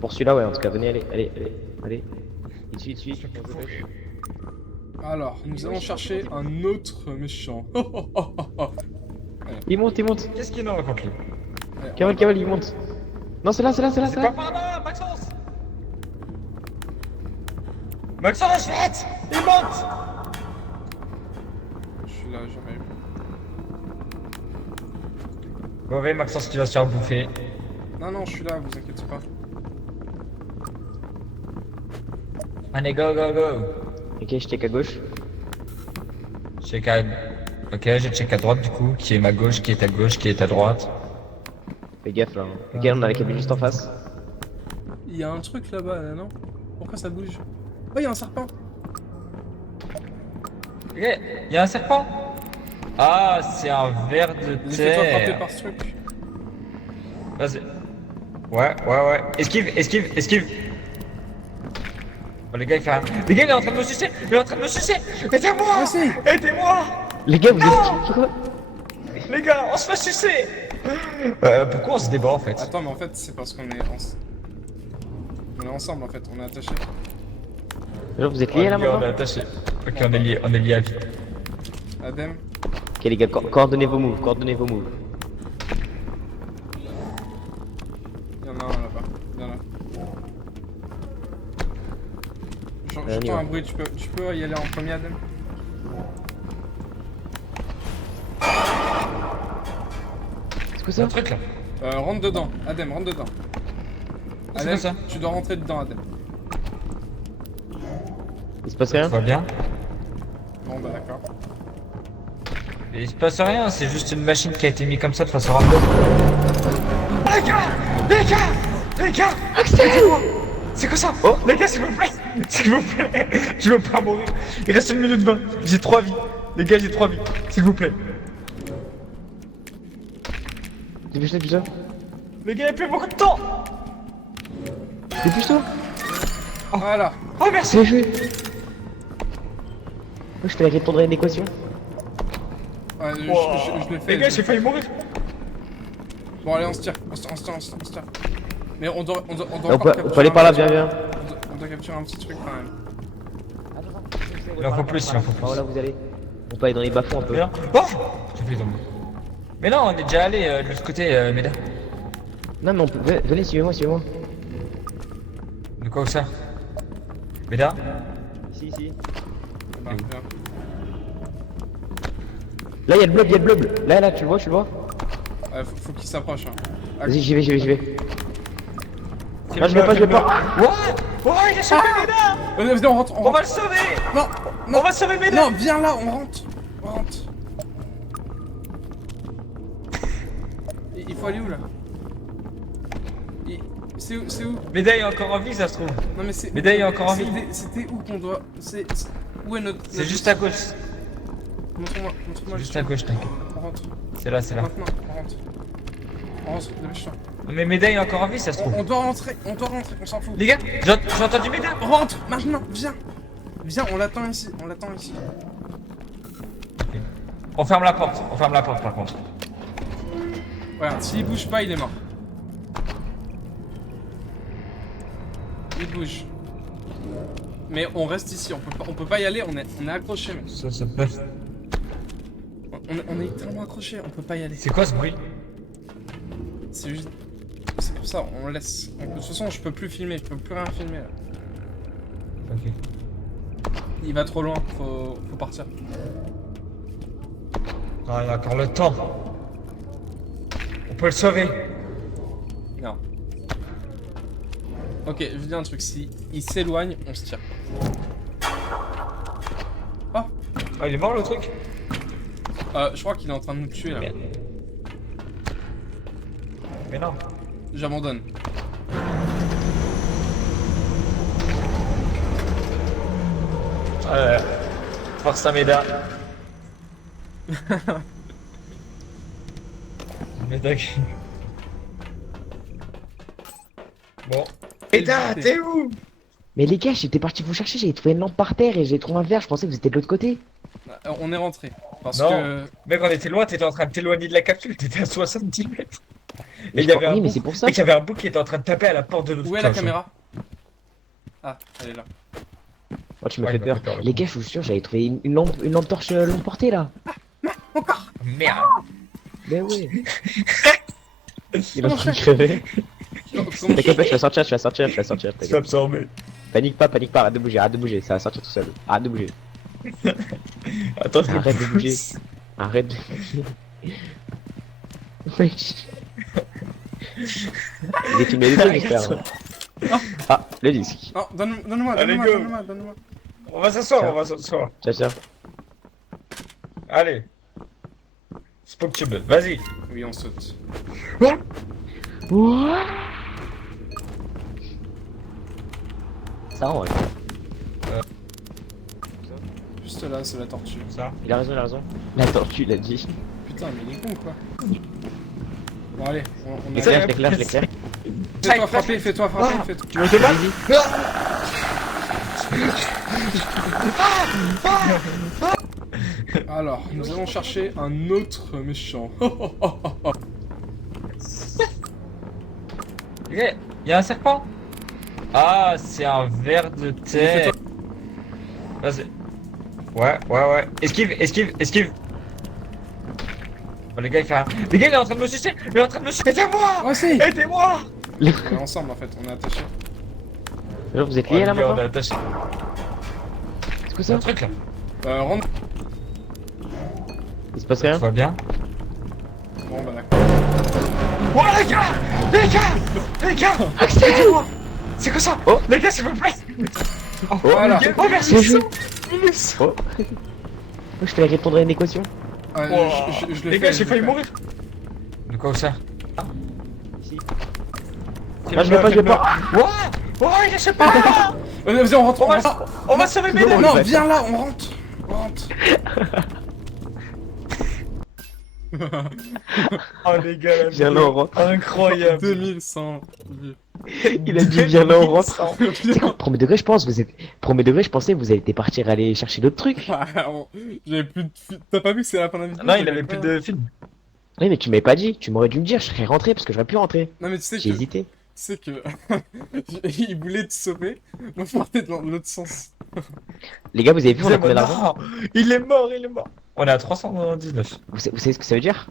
Pour celui-là, ouais, en tout cas, venez, allez, allez, allez, allez. Il suit, on se dépêche. Alors, nous allons chercher un autre méchant. Il monte, il monte. Qu'est-ce qu'il nous raconte, lui? Allez, Cavale, cavale, il monte. Non, c'est là, c'est là, c'est là, C'est c'est pas là. par là, Maxence! Maxence, vite! Il monte! je suis là, j'arrive. Mauvais, Maxence, tu vas se faire bouffer. Non, je suis là, vous inquiétez pas. Allez, go, go, go! Ok, je check à gauche. Check à... Ok, je check à droite, du coup. Qui est ma gauche, qui est à gauche, qui est à droite. Fais gaffe là. Ok, on a la cabine juste en face. Il y a un truc là-bas, là, non? Pourquoi ça bouge? Oh, il y a un serpent! Ok, il y a un serpent? Ah, c'est un ver de Vas-y, fais-toi frapper terre. par ce truc. Vas-y. Ouais. Esquive, esquive, esquive. Oh, les gars, il fait rien. Les gars, il est en train de me sucer. Il est en train de me sucer. Aidez-moi. Vas-y. Aidez-moi. Les gars, vous êtes quoi? Les gars, on se fait sucer. Pourquoi on se débat en fait? Attends, mais en fait, c'est parce qu'on est on est ensemble en fait, on est attachés. Genre, vous êtes liés là Les gars, on est maintenant? attaché. Ok, on est liés à vie. Adem, Ok, les gars, coordonnez vos moves, coordonnez vos moves. il y en a un là-bas. Il y en a. on y J'entends va. un bruit, tu peux y aller en premier, Adem? C'est quoi C'est un ça? truc là. Rentre dedans, Adem, rentre dedans. C'est Adem, quoi ça? tu dois rentrer dedans, Adem. Il se passe rien? Tout va bien? Bon, bah d'accord. Et il se passe rien, c'est juste une machine qui a été mise comme ça de façon random. Les gars! Les gars! Les gars! Aidez-moi! C'est quoi ça? Oh! Les gars, s'il vous plaît! S'il vous plaît! Je veux pas mourir! Il reste 1 minute 20. J'ai 3 vies. Les gars, j'ai 3 vies. S'il vous plaît. Dépêche-toi, dépêche-toi. Les gars, il y a plus beaucoup de temps! Dépêche-toi. Voilà. Oh merci! C'est joué. Moi, je fais la répondre à une équation. Ouais, je l'ai fait. Les gars, j'ai failli mourir! Bon, allez, on se tire. On se tire. Mais on doit On encore peut capturer aller un par là, petit viens, truc. viens. On doit capturer un petit truc quand même. Il en faut plus, il en faut plus. Par là, vous allez. On peut aller dans les bas-fonds un peu. Bien. Oh! J'ai fait tomber. Mais non, on est déjà allé de l'autre côté, Méda. Non, mais on peut. Venez, suivez-moi, suivez-moi. De quoi ça? Méda? Ici, ici. Bah, bien. Là, il y a le blob, il y a le blob. Là, tu le vois, tu le vois. Ouais, faut qu'il s'approche. Hein. Ah, Vas-y, j'y vais. Non, je vais pas. Ouais, il a sauvé Méda! Venez, on rentre. On va le sauver! Non, On va sauver Méda! non, viens là, on rentre. Il faut aller où là? C'est où? Méda est encore en vie, ça se trouve. Non mais c'est. Médaille est encore en vie. C'était où qu'on doit. Où est notre. C'est juste à gauche. Montre-moi C'est juste à gauche, t'inquiète. On rentre. C'est là, c'est là. Maintenant, on rentre. On rentre, dépêche-toi. Mais Méda est encore en vie, ça se trouve. On doit rentrer, on s'en fout. Les gars, j'ai entendu Méda! Rentre, maintenant, viens. On l'attend ici. On ferme la porte par contre. Regarde, s'il bouge pas, il est mort. Il bouge. Mais on reste ici, on peut pas y aller, on est accroché. Mec. Ça peut. On est tellement accroché, on peut pas y aller. C'est quoi ce bruit? C'est juste. C'est pour ça, on laisse. De toute façon, je peux plus filmer, je peux plus rien filmer là. Ok. Il va trop loin, faut partir. Ah, il y a encore le temps. On peut le sauver. Non. Ok, je dis un truc, si il s'éloigne, on se tire. Oh, Ah, il est mort le truc? je crois qu'il est en train de nous tuer là. Merde. Mais non. J'abandonne. Force à Méda. Mais d'accord. Bon. Putain, t'es où? Mais les gars, j'étais parti vous chercher, j'avais trouvé une lampe par terre et j'ai trouvé un verre, je pensais que vous étiez de l'autre côté. On est rentré. Parce Non. que. Mec, on était loin, t'étais en train de t'éloigner de la capsule, t'étais à 70 mètres. Mais Et il y avait un oui, mais bouc. c'est pour ça. Mec, il y avait un bouc qui était en train de taper à la porte de notre Où est la cloche. caméra? Ah, elle est là. Oh, tu me Ouais, fais il m'a peur. fait peur, Les gars, je vous jure, j'avais trouvé une lampe torche longue portée là. Merde. Mais ouais. Il Comment va se je crever. Comment T'inquiète pas, je vais sortir, je vais sortir, je vais sortir. C'est absorbé. Panique pas, arrête de bouger, ça va sortir tout seul. Arrête de bouger. Attends, Arrête de bouger. Arrête de bouger. Wesh. J'ai filmé des trucs, j'espère. Ah, le disque. Non, donne-moi, Allez, donne-moi, go. donne-moi, donne-moi. On va s'asseoir, on va s'asseoir. Tiens, tiens. Allez. SpookTube, vas-y. Oui, on saute. What? Ça, ouais. Juste là, c'est la tortue. Ça. Il a raison. La tortue, il a dit. Putain, mais il est con quoi. Bon, allez, on a. Je l'éclaire. Fais-toi frapper, fais-toi frapper, fais-toi. Tu veux te battre? Alors, nous allons chercher un autre méchant. Ok, y a un serpent? Ah, c'est un ver de terre. Vas-y. Ouais. Esquive. Oh, les gars, il fait un... Les gars, il est en train de me sucer. Aidez-moi. Oh si. Aidez-moi. On est ensemble en fait, on est attachés. Genre, vous êtes liés là les gars, on est maintenant? attaché. C'est quoi C'est un ça? truc là. Rentre. Il se passe rien? Ça va bien? Bon bah d'accord. Oh les gars aidez-moi. C'est quoi ça? Oh. Les gars, s'il vous plaît. Voilà. Les gars, oh merci. C'est joué. Oh. Je te répondre à une équation. Je le Les fais, gars, je j'ai le failli fais. mourir. De quoi ça? Ici. Non, je vais pas. Ouais, il lâche pas. Vas-y, on rentre, on rentre. On va sauver mes Non, Non, va- viens là, on rentre. On rentre. Oh les gars, la Viens là, on rentre. incroyable. 2100 vues. Il a dit viens là, on rentre. Viens. Premier degré, je pense, Premier degré, je pensais que vous allez partir aller chercher d'autres trucs. J'avais plus de... T'as pas vu que c'est la fin de la vidéo? Non, il j'avais avait pas- plus de film. Oui, mais tu m'avais pas dit. Tu m'aurais dû me dire, je serais rentré parce que j'aurais pu rentrer. Non mais tu sais J'ai que... hésité. C'est que... il voulait te sauver. Moi je partais dans l'autre sens. Les gars, vous avez vu, on a combien d'argent? Non, il est mort. On est à 319. Vous savez ce que ça veut dire?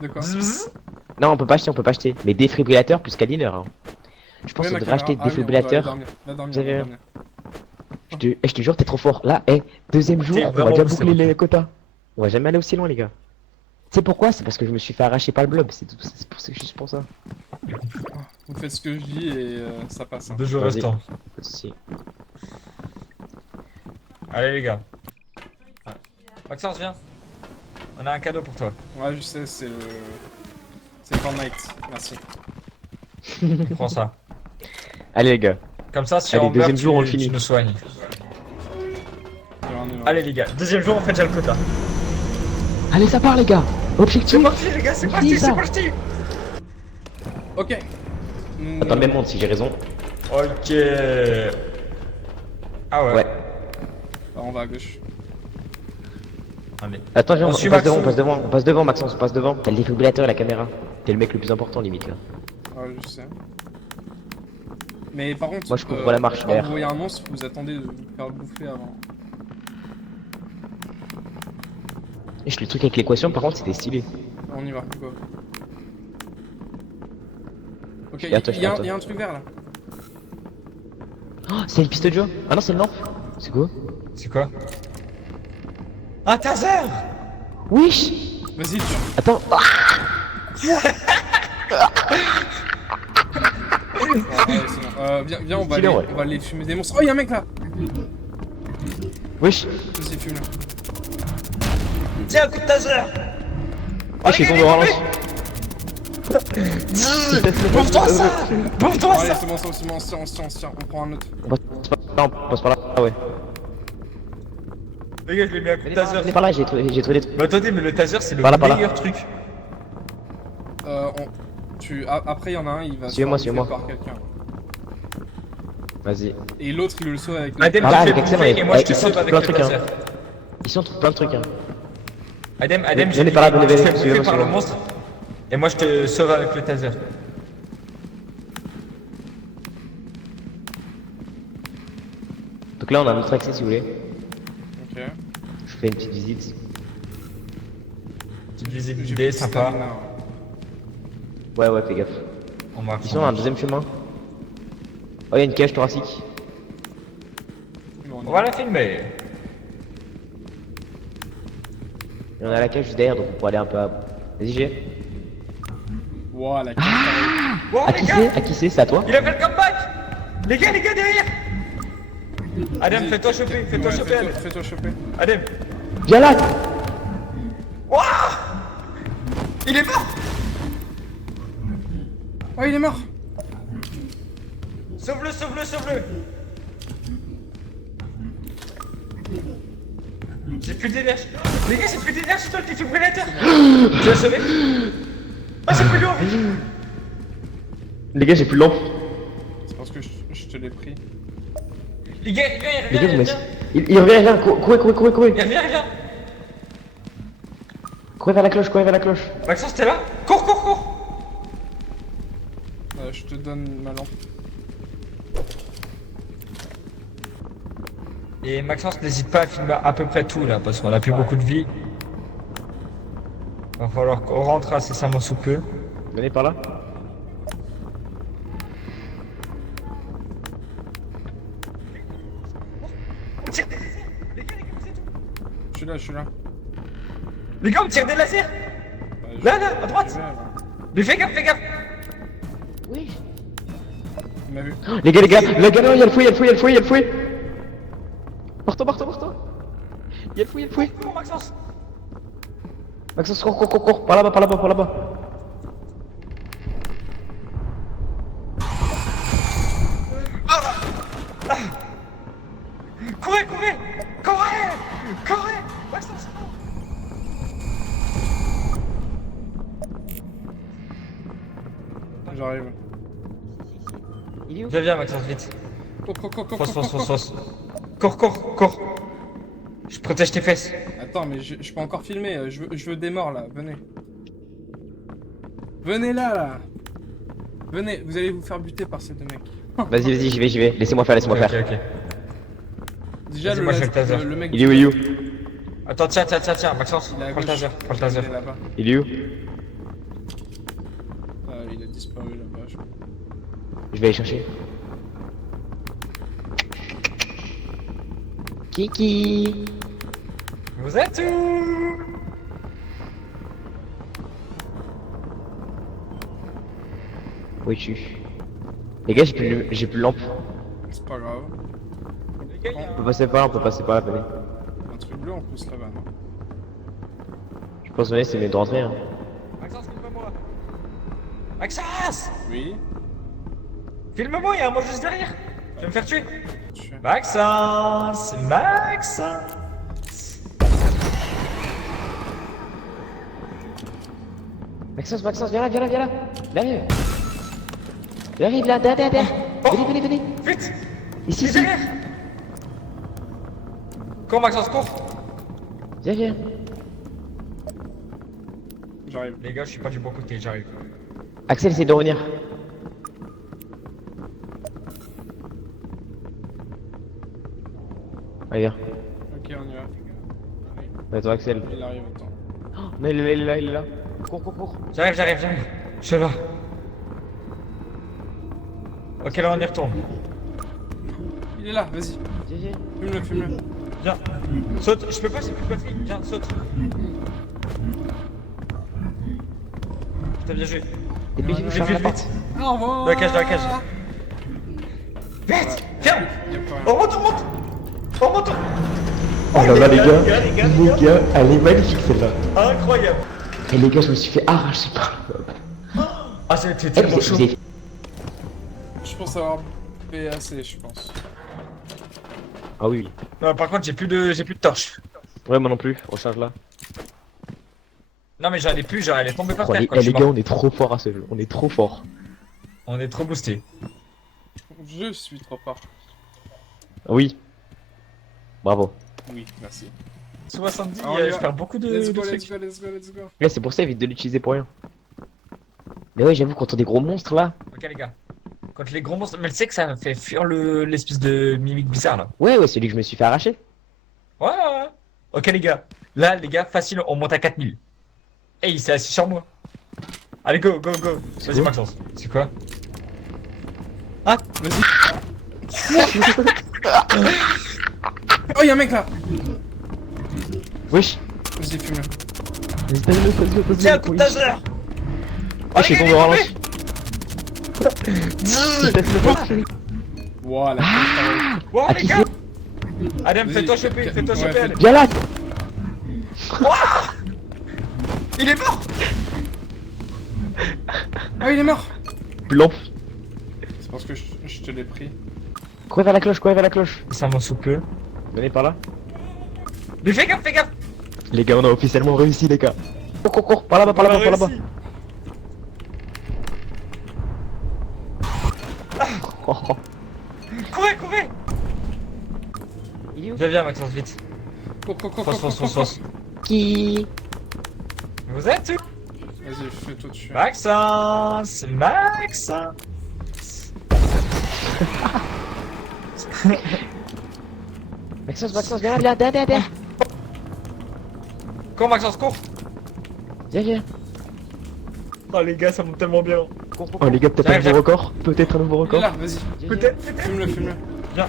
De quoi? Non, on peut pas acheter. Mais défibrillateur plus câlineur. Hein. Je pense Ouais, qu'on la devrait acheter caméra. Ah oui, défibrillateur. on va dormir, Vous avez- on va dormir. Je te jure, t'es trop fort. Là, deuxième jour, T'es on va vraiment déjà poussé, boucler moi. les quotas. On va jamais aller aussi loin, les gars. C'est pourquoi? C'est parce que je me suis fait arracher par le blob. C'est juste pour ça. Vous faites ce que je dis et ça passe. Hein. 2 jours Vas-y. restants. Pas de soucis. Allez les gars. Maxence, viens. On a un cadeau pour toi. Ouais, je sais, c'est le... C'est Fortnite, merci. Prends ça. Allez, les gars. Comme ça, si Allez, on deuxième meurt, jour, on le tu finit. nous soignes. On est là. Allez les gars, deuxième jour, on fait déjà le quota. Allez, ça part, les gars. Objectif. les gars, c'est parti, c'est parti. Ok. Attends, même monde si j'ai raison. Ok. Ah ouais. Ouais. Alors, on va à gauche. Allez. Attends, viens, On on suit passe devant, Maxou. on passe devant, Maxence, on passe devant. T'as le défibrillateur et la caméra. T'es le mec le plus important, limite, là. Ouais, je sais. Mais par contre, Moi, je couvre la marche quand vert. vous voyez un monstre, vous attendez de vous faire bouffer avant. Et le truc avec l'équation, par contre, c'était stylé. On y va, go. Ok, Et attends, il y a attends. un truc vert là. Oh, c'est une piste de Joe. Ah non, c'est une lampe. C'est quoi? C'est quoi? Un taser. Wesh. Vas-y, tu... Attends. Ah, ouais, c'est bon. Viens, on va, Stylé, aller, ouais. on va aller fumer des monstres. Oh, y'a un mec là. wesh. Vas-y, fume-le. Tiens, un coup de taser. Ah, je suis tombé en relance. Bouffe-toi ça. Bouffe-toi Allez, ça. c'est bon, on se tient, on prend un autre. On passe par là, ouais. Les gars, je l'ai mis à coup de taser. Venez par là, j'ai trouvé des trucs. Mais attendez, mais le taser, c'est le Par là, par là. meilleur truc. Après, il y en a un, il va se Suivez-moi, faire bouffer suivez-moi. par quelqu'un. Vas-y. Et l'autre, il le sauve avec le... Adem, Par là, tu avec fais Axel, bouffer et moi je te ils sont sauve avec plein le de trucs, taser. Ici on trouve plein de trucs. Hein. Adem, Venez j'ai dit, par là, venez, tu venez, fais bouffer suivez-moi, par le suivez-moi. monstre. Et moi je te sauve avec le taser. Donc là on a un autre accès si vous voulez. Ok. Je fais une petite visite. Petite visite J'ai guidée, plus de sympa. stamina, ouais. Ouais, fais gaffe. On va Ici on a un deuxième chemin. Oh, il y a une cage thoracique. Bon, On va la filmer. Et on a la cage juste derrière donc on pourra aller un peu à. Vas-y, j'ai. Wow, la carte. Wow, À les qui gars, c'est? À qui c'est? C'est à toi? il a fait le comeback. Les gars derrière. Adem, fais-toi choper, fais-toi choper, Adem. Fais-toi choper. Adem. Viens là! Wouah. Il est mort. Oh, il est mort. Sauve-le, sauve-le, sauve-le. J'ai plus d'énergie. Les gars, j'ai plus d'énergie dans le défibrillateur. Tu l'as sauvé? Ah, j'ai plus d'eau. Les gars, j'ai plus de lampe. C'est parce que je te l'ai pris. Les gars, il Les gars, vous revient, mettez. Il revient, il revient. Courez. il revient. Courez vers la cloche, courez vers la cloche. Maxence, t'es là? Cours. Je te donne ma lampe. Et Maxence, n'hésite pas à filmer à peu près tout là, parce qu'on a plus beaucoup de vie. Va falloir qu'on rentre incessamment sous peu. Venez par là. Tire des lasers. Les gars, c'est tout. Je suis là. Les gars, on tire des lasers. Ouais, Là, à droite. je vais, là. Mais fais gaffe. Oui. Il m'a vu. Les gars, non, il y a le fouet. Porte-toi. Il y a le fouet. Cours, Maxence. Maxence, cours. Par là-bas. Courez. Maxence. J'arrive. Il est où? Viens, Maxence, vite. Cours. Fonce. Cours. Je protège tes fesses. Attends, mais je peux encore filmer. Je veux des morts là. Venez. Venez là. Venez, vous allez vous faire buter par ces deux mecs. Vas-y, j'y vais. Laissez-moi faire. Ok. Déjà, Vas-y, moi, je fais le taser. le mec. Il est où? Attends, tiens, Maxence. Il est à Prends le gauche. taser. Il est là-bas. Il est où? Il a disparu là-bas. Je vais aller chercher. Kiki! Vous êtes où? Où es-tu? Les gars, j'ai plus de lampe. C'est pas grave. Les gars, il y a On peut passer par là, venez. Un truc bleu en plus là-bas, non? Je pense que c'est mieux de rentrer. Hein. Maxence, filme-moi. Maxence! Oui. Filme-moi, il y a un mot juste derrière. Tu vas me faire tuer. Je suis... Maxence! Maxence, viens là. Il arrive là, derrière. Venez. Vite! Ici. Derrière! Cours, Maxence, cours! Viens. J'arrive. Les gars, je suis pas du bon côté, j'arrive. Axel, essaye de revenir. Allez, viens. Ok, on y va. Ouais, toi, Axel. Il arrive, attends. Non, il est là. Cours. J'arrive. Je suis là. Ok, là, on y retourne. Il est là, vas-y. Viens. Filme-le. Viens. Saute. Je peux pas, j'ai plus de batterie. Viens, saute. T'as bien joué. Dépêchez-vous, Vite. vite. Au revoir. Dans la cage. Vite! Viens! Y a pas rien. On monte! Oh là là, les gars. les gars. Les gars, elle est magnifique celle-là. Incroyable! Et les gars, je me suis fait arracher par le mob. Ah, c'était Eh, tellement chaud! Je pense avoir PAC, je pense. Ah oui. Non, par contre, j'ai plus de torche. Ouais, moi non plus, recharge là. Non mais j'en ai plus, genre elle est tombée par Oh, terre les, quand eh, je suis les gars, mort. on est trop fort à ce jeu, on est trop fort. On est trop boosté. Je suis trop fort. Oui. Bravo. Oui, merci. 70, Ah, on y va. je perds beaucoup de Let's go, trucs. let's go, let's go, let's go. Là, c'est pour ça, évite de l'utiliser pour rien. Mais ouais, j'avoue, quand on a des gros monstres là. Ok les gars. Quand les gros monstres... Mais tu sais que ça fait fuir l'espèce de mimique bizarre là. Ouais, celui que je me suis fait arracher. Ouais, ouais, ouais. Ok les gars. Là les gars, facile, on monte à 4000. Hey, il s'est assis sur moi. Allez, go, go, go. Vas-y quoi Maxence. C'est quoi? Ah, vas-y. Oh, y'a un mec là. Wesh. Vas-y, fume-le. Vas-y, vas-y, vas-y, Tiens, un coup de taser. Ah, je suis tombé en lance. Voilà. Wow Ah, les qui gars. c'est? Allez, Vas-y, fais-toi choper, fais- fais-toi ouais, choper, fais- allez. Viens là. Il est mort. Ah, il est mort. Blanc. C'est parce que je te l'ai pris. Courez vers la cloche, courez vers la cloche. Ça m'en soupe. Venez par là. Mais fais gaffe, fais gaffe. Les gars, on a officiellement réussi, les gars. Cours, cours, cours. Par là-bas, par là-bas, par là-bas. Oh, oh. Courez, courez. Il est où? Viens, Maxence, vite. Cours, cours, cours, Fonce, cours, fonce, cours, fonce, cours. fonce. Qui? Vous êtes où? Vas-y, fais-toi dessus. Maxence, Maxence. Maxence, viens là, viens. Cours, Maxence, cours. Viens. Oh les gars, ça monte tellement bien. Oh, les gars, peut-être un J'arrive, nouveau record. Peut-être un nouveau Il est record. là, vas-y. Peut-être. Fume-le, fume-le. Viens.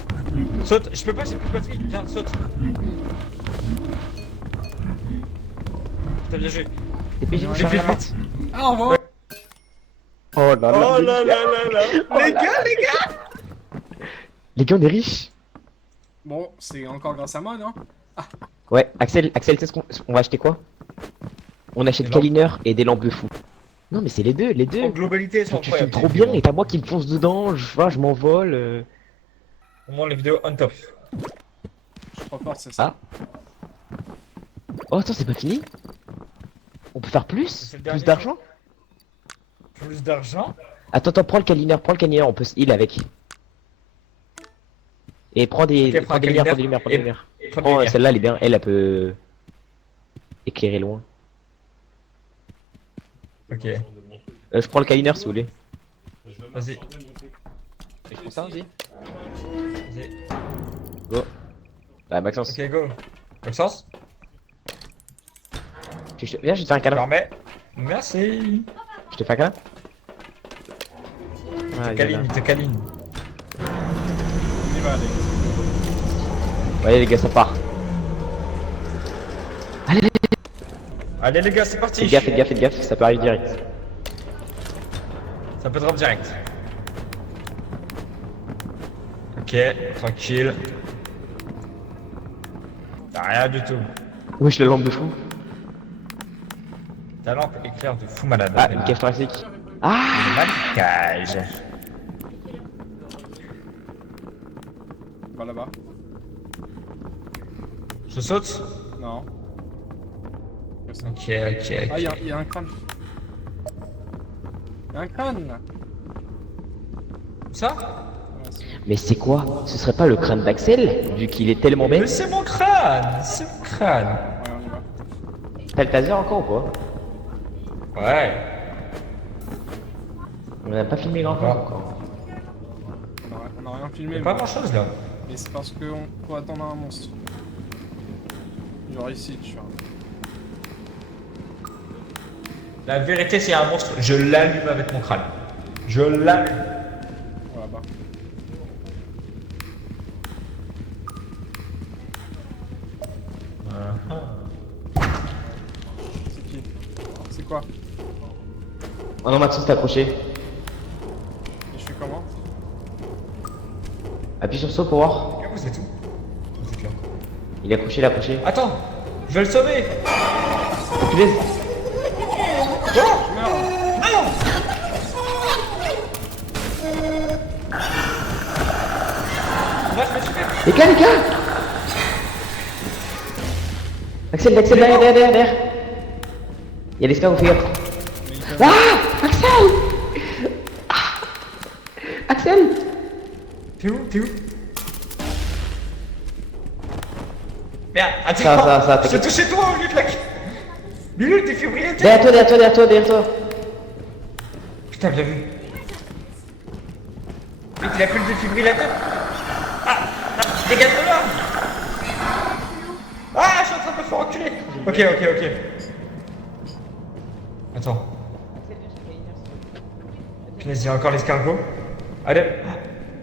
Saute. Je peux pas, j'ai plus de batterie. Viens, saute. T'as bien joué. Dépêchez-vous, Ouais, je suis vite, là. vite. Ah, au revoir. Oh là là. Oh les là gars. là là là. Les gars, les gars. Les gars, on est riches. Bon, c'est encore grâce à moi, non? Ouais, Axel, tu sais ce qu'on va acheter quoi? On achète Des lampes. Kaliner et des lampes de fou. Non, mais c'est les deux, les deux. En globalité, c'est Tu filmes incroyable. trop bien et t'as moi qui me fonce dedans, je m'envole. Au moins, les vidéos on top. Je suis trop fort, c'est ça. Ah. Oh, attends, c'est pas fini? On peut faire plus? C'est le dernier Plus d'argent? Plus d'argent. Attends, prends le Kaliner, on peut se heal avec. Et prends des, Ok, prends un lumières, Kaliner prends des et- lumières. Prends Prends, des lumières. celle-là, elle est bien, elle peut éclairer loin. Ok, Je prends le Kaliner si vous voulez. vas-y. Je prends ça aussi. Vas-y. Go. Bah, Maxence, Ok, go. Maxence. viens, je te fais un câlin. Permets. Merci. Je te fais un câlin. Ah, Câline, il te câline. On y va, allez. Ouais, les gars, ça part. Allez les gars, c'est parti. Faites gaffe, ça peut arriver direct. Ça peut drop direct. Ok, tranquille. T'as rien du tout. Wesh, la lampe de fou. Ta lampe éclaire de fou malade. Ah, une cage thoracique. Ah! Malicage. Va là-bas. Je saute. Non. Que ça. Ok. Ah, y a un crâne. Y'a un crâne là. Ça? Ouais, c'est bon. Mais c'est quoi? Ce serait pas le crâne d'Axel, vu qu'il est tellement Mais bête? c'est mon crâne. C'est mon crâne. Ouais, on y va. T'as le taser encore ou pas? Ouais. On a pas filmé grand chose encore. On a rien filmé. Y'a pas mais- grand chose là. Mais c'est parce qu'on faut attendre un monstre. Genre ici, tu vois. La vérité, c'est un monstre. Je l'allume avec mon crâne. Je l'allume. Voilà, bah. C'est qui? C'est quoi? Oh non, Maxence, t'es accroché. Et je fais comment? Appuie sur saut pour voir. Vous êtes où? Vous êtes là. Il est accroché. Attends, je vais le sauver. Punaise. Je meurs! Moi, je me suis fait. Les gars! Axel, derrière. Il y a des scars, fais gaffe. Ah Axel. Axel. T'es où? Merde, attends, Ça, je t'ai touché toi au lieu de la... Mais le défibrillateur. Derrière toi. Putain, bien vu. Vite, il a plus le défibrillateur. Ah, dégage de là. Ah, je suis en train de me faire enculer. Ok. Attends. Punaise, il y a encore l'escargot. Allez,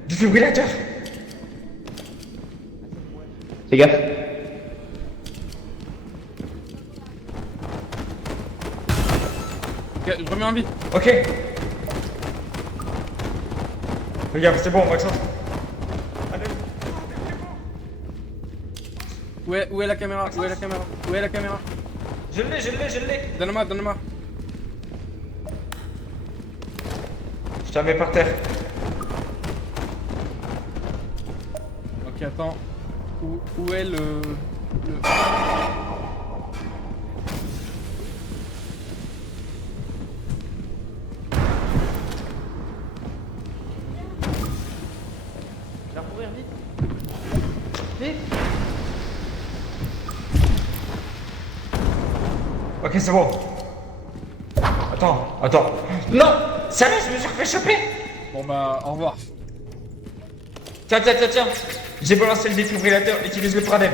défibrillateur. Fais gaffe. Ok, je remets en vie. Ok. Regarde, c'est bon, Maxence. Allez. Où est la caméra? Où est la caméra? Je l'ai. Donne-moi. Je te la mets par terre. Ok, attends. Où est le... Je vais recourir vite. Ok, c'est bon. Attends. Non. Sérieux, je me suis refait choper. Bon bah, au revoir. Tiens. J'ai balancé le défibrillateur, utilise le Pradem.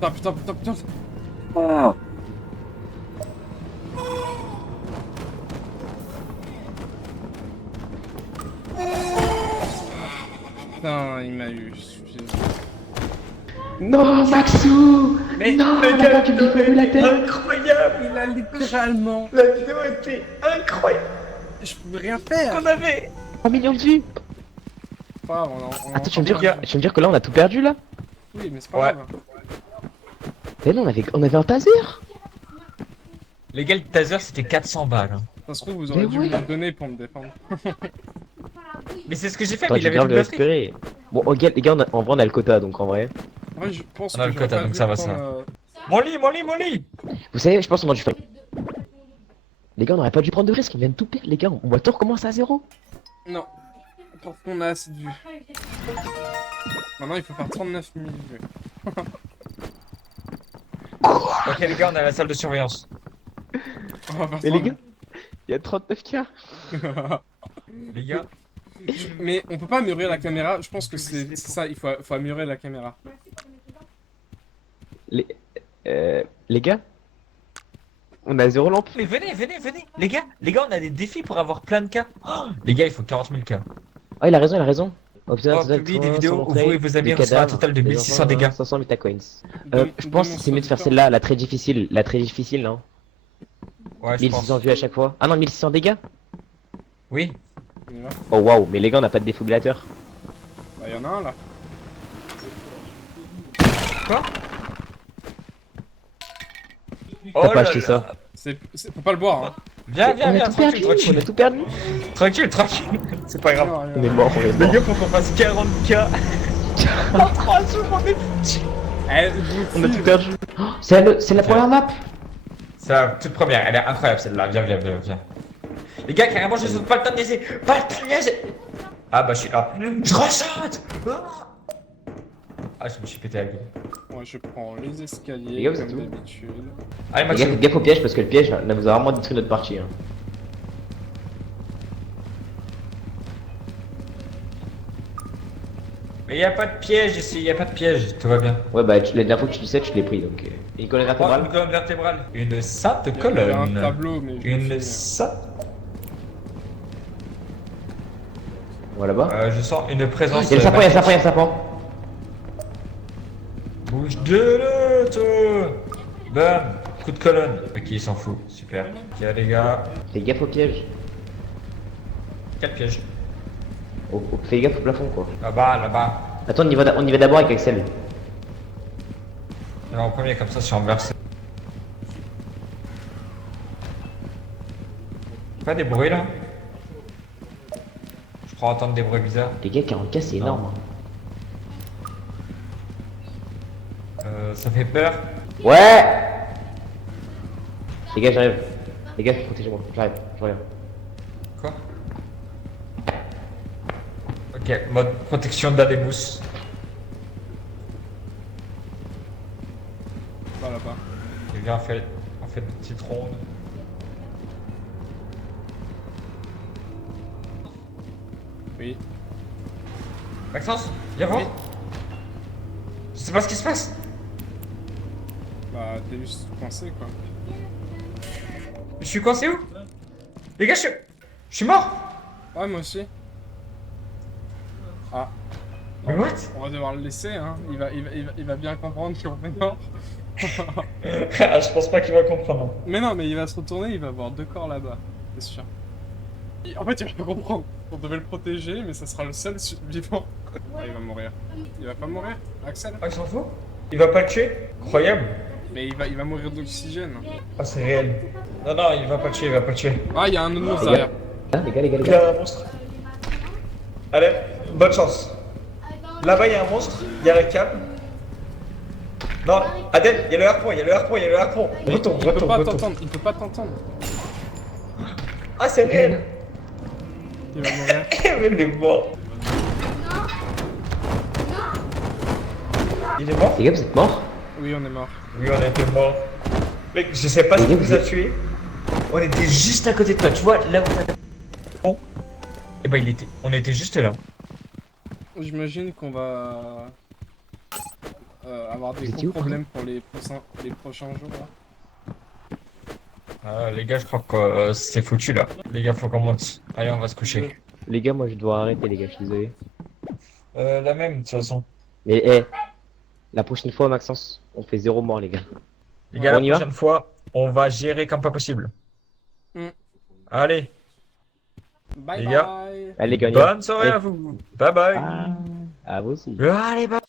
Putain. Putain, il m'a eu. Non, Maxou. Mais non, le on a gars, pas du défibrillateur. incroyable. Il a littéralement... La vidéo était incroyable. Je pouvais rien faire. On avait... 3 millions de vues. Pas grave, on Attends, tu veux me dire que là on a tout perdu là? Oui, mais c'est pas Ouais. grave. Mais non, on avait un taser. Les gars, le taser c'était 400 balles. Hein. Ça se trouve, vous aurez Mais dû oui. me le donner pour me défendre. Mais c'est ce que j'ai fait, Attends, mais il j'ai avait grave tout le batterie. récupérer. Bon, ok, les gars, en vrai on a le quota donc en vrai. En vrai, je pense On a que le j'aurais quota, pas donc dû ça va, prendre, Mon lit. Vous savez, je pense qu'on a dû faire. Les gars, on aurait pas dû prendre de risques, on vient de tout perdre, les gars. On va tout recommencer à zéro. Non. Parce qu'on a assez de vues. Maintenant, il faut faire 39 000 vues. Ok les gars, on est à la salle de surveillance. On va faire Mais les 39. gars, il y a 39K. Les gars, Mais on peut pas améliorer la caméra. Je pense que c'est ça. Il faut améliorer la caméra. Les gars, on a zéro lampe. mais venez. Les gars, on a des défis pour avoir plein de cas. Oh, les gars, il faut 40 000 cas. Ah, il a raison. Oh putain, Oh, total, publie des 300 vidéos où entrées, vous et vos amis des reçoivent un cadavres, total de des 1600 enfants, dégâts. 500 métacoins. Donne- Je pense que c'est mieux de faire donne-moi celle-là, la très difficile, non? Ouais, je 1600 pense. vues à chaque fois. Ah non, 1600 dégâts. Oui. On y va. Oh waouh, mais les gars, on n'a pas de défibrillateur. Bah, y en a un là. Quoi? T'as pas acheté ça. Faut pas le boire, hein. Viens, On a tout perdu, on a tout perdu. Tranquille. C'est pas grave. Non, On est mort, on est Les mort. gars, faut qu'on fasse 40 cas. En 3 jours, on est foutus. On a tout perdu. Oh, c'est la première map. C'est la toute première, elle est incroyable celle-là. Viens. Les gars, carrément, je saute pas le temps de niaiser. Ah bah, je suis là. Je ressaute. Ah, je me suis pété la gueule. Moi, je prends les Les escaliers gars, vous êtes comme où d'habitude. Allez, Faites Maxime. gaffe au piège parce que le piège là vous a vraiment détruit notre partie. Hein. Mais y a pas de piège ici, y a pas de piège, tout va bien. Ouais bah la dernière fois que tu dis ça, tu l'ai pris donc. Une colonne Oh, vertébrale. une colonne vertébrale. Une sainte Il y a un colonne. tableau, mais je me Une souviens. sainte. Voilà là-bas. Je sens une présence. Il y a le sapin. Bouge de l'auto. Bam. Coup de colonne. Ok, il s'en fout. Super. Ok, les gars. Fais gaffe au piège. Quel piège? Fais gaffe au plafond quoi. Là-bas. Attends, on y va d'abord avec Axel. Alors, en premier, comme ça, c'est renversé. Pas des bruits là? pour entendre des bruits bizarres. Les gars, 40K, c'est énorme. Ça fait peur. Ouais. Les gars, j'arrive. Les gars, protégez-moi. J'arrive, je reviens. Quoi? Ok, mode protection d'Adébus. Bah là-bas. Il vient en fait de petites rondes. Oui. Maxence, viens voir. Oui. Je sais pas ce qui se passe. Bah t'es juste coincé quoi. Je suis coincé où? Les gars, je suis mort. Ouais moi aussi. Ah. Mais what? On va devoir le laisser hein. Il va bien comprendre qu'on est mort. Ah, je pense pas qu'il va comprendre. Mais non mais il va se retourner, il va voir deux corps là-bas. C'est sûr. En fait il va pas comprendre. On devait le protéger mais ça sera le seul survivant. Ah, il va mourir. Il va pas mourir, Axel? Ah, il s'en fout? Il va pas le tuer? Incroyable. Mais il va mourir d'oxygène. Ah, c'est réel. Non, non, il va pas le tuer, il va pas le tuer. Ah il y a un autre monstre Les gars, derrière. les gars, les gars, les Il y gars. a un monstre. Allez, bonne chance. Là-bas, il y a un monstre, il y a la cape. Non, Adèle, il y a le harpon, il y a le harpon, il y a le harpon. Mais Retourne, il peut retourne, pas retourne. t'entendre, il peut pas t'entendre. Ah, c'est réel. Il va mourir. Mais il est mort. Il est mort? Les gars, vous êtes morts? Oui on est mort. Oui, on a été mort. Mec, je sais pas ce qui vous a tué. On était juste à côté de toi, tu vois, là où t'as... Bon. Et bah, on était juste là. J'imagine qu'on va avoir des Vous étiez gros où, problèmes pour les prochains jours là. Les gars, je crois que c'est foutu là. Les gars, faut qu'on monte. Allez, on va se coucher. Les gars, moi, je dois arrêter, les gars, je suis désolé. La même, de toute façon. Mais, eh, la prochaine fois, Maxence, on fait 0 mort, les gars. Les gars, On la y va prochaine fois, on va gérer comme pas possible. Mm. Allez, Bye Les gars. bye. Allez, les gars, on y va. bonne soirée Eh. à vous. Bye bye. Ah, à vous aussi. Allez, bye.